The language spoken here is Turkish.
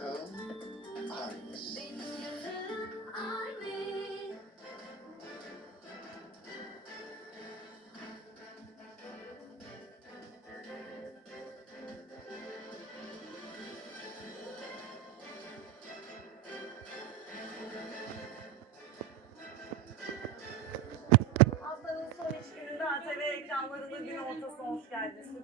Bakalım hangisi? Haftanın son iş gününde ATV ekranlarında gün ortasına hoş geldiniz.